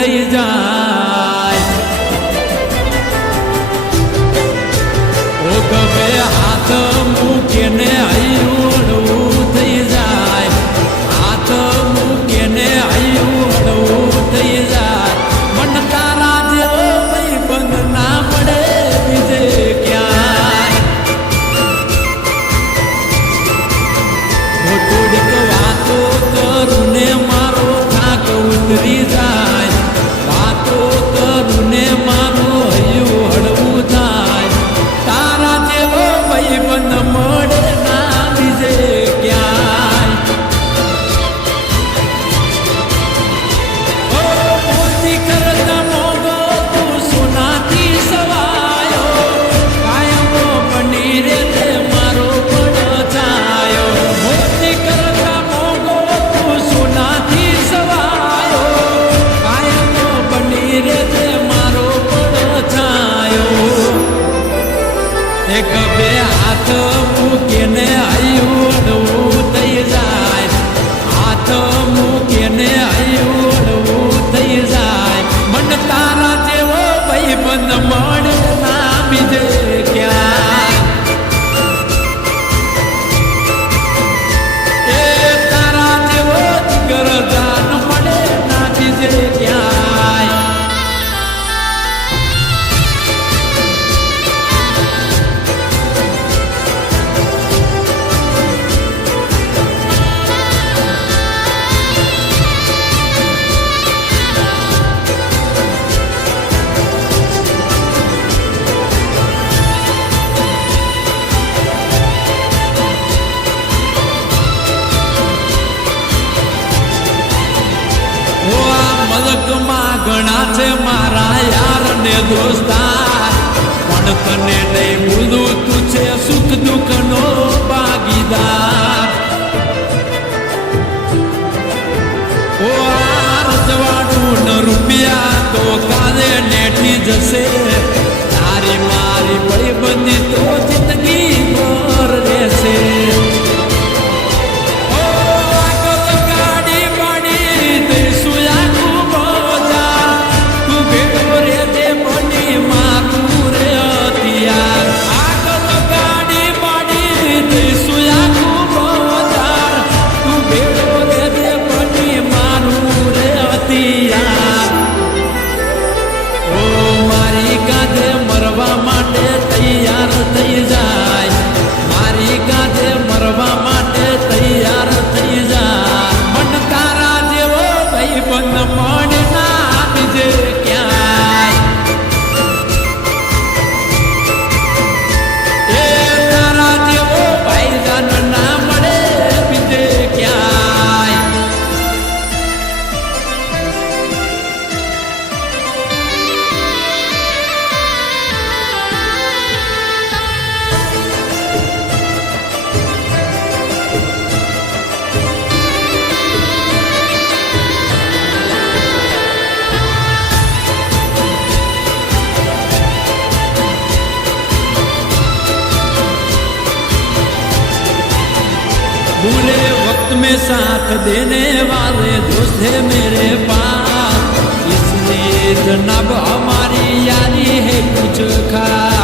થઈ જાય. ગમે હાથ મૂકીને છે મારા યાર ને દોસ્તાર. પણ તને નહીં ભૂલું તું છે સુખ દુઃખ નો ભાગીદાર. ઓ રજવાડું ન રૂપિયા તો કાલે નેઠી જશે. તારી મારી ભાઈબંધી તો मुसीबत में साथ देने वाले दोस्त है मेरे पास। इसलिए जनाब, हमारी यारी है कुछ खास।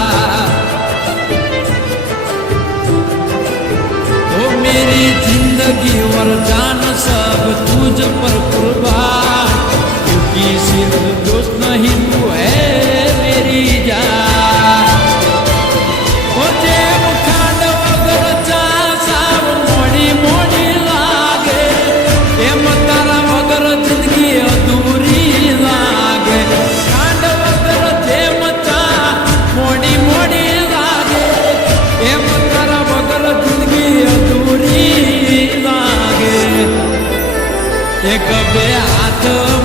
मेरी ज़िंदगी वरदान सब तुझ पर कुर्बान। cabeça.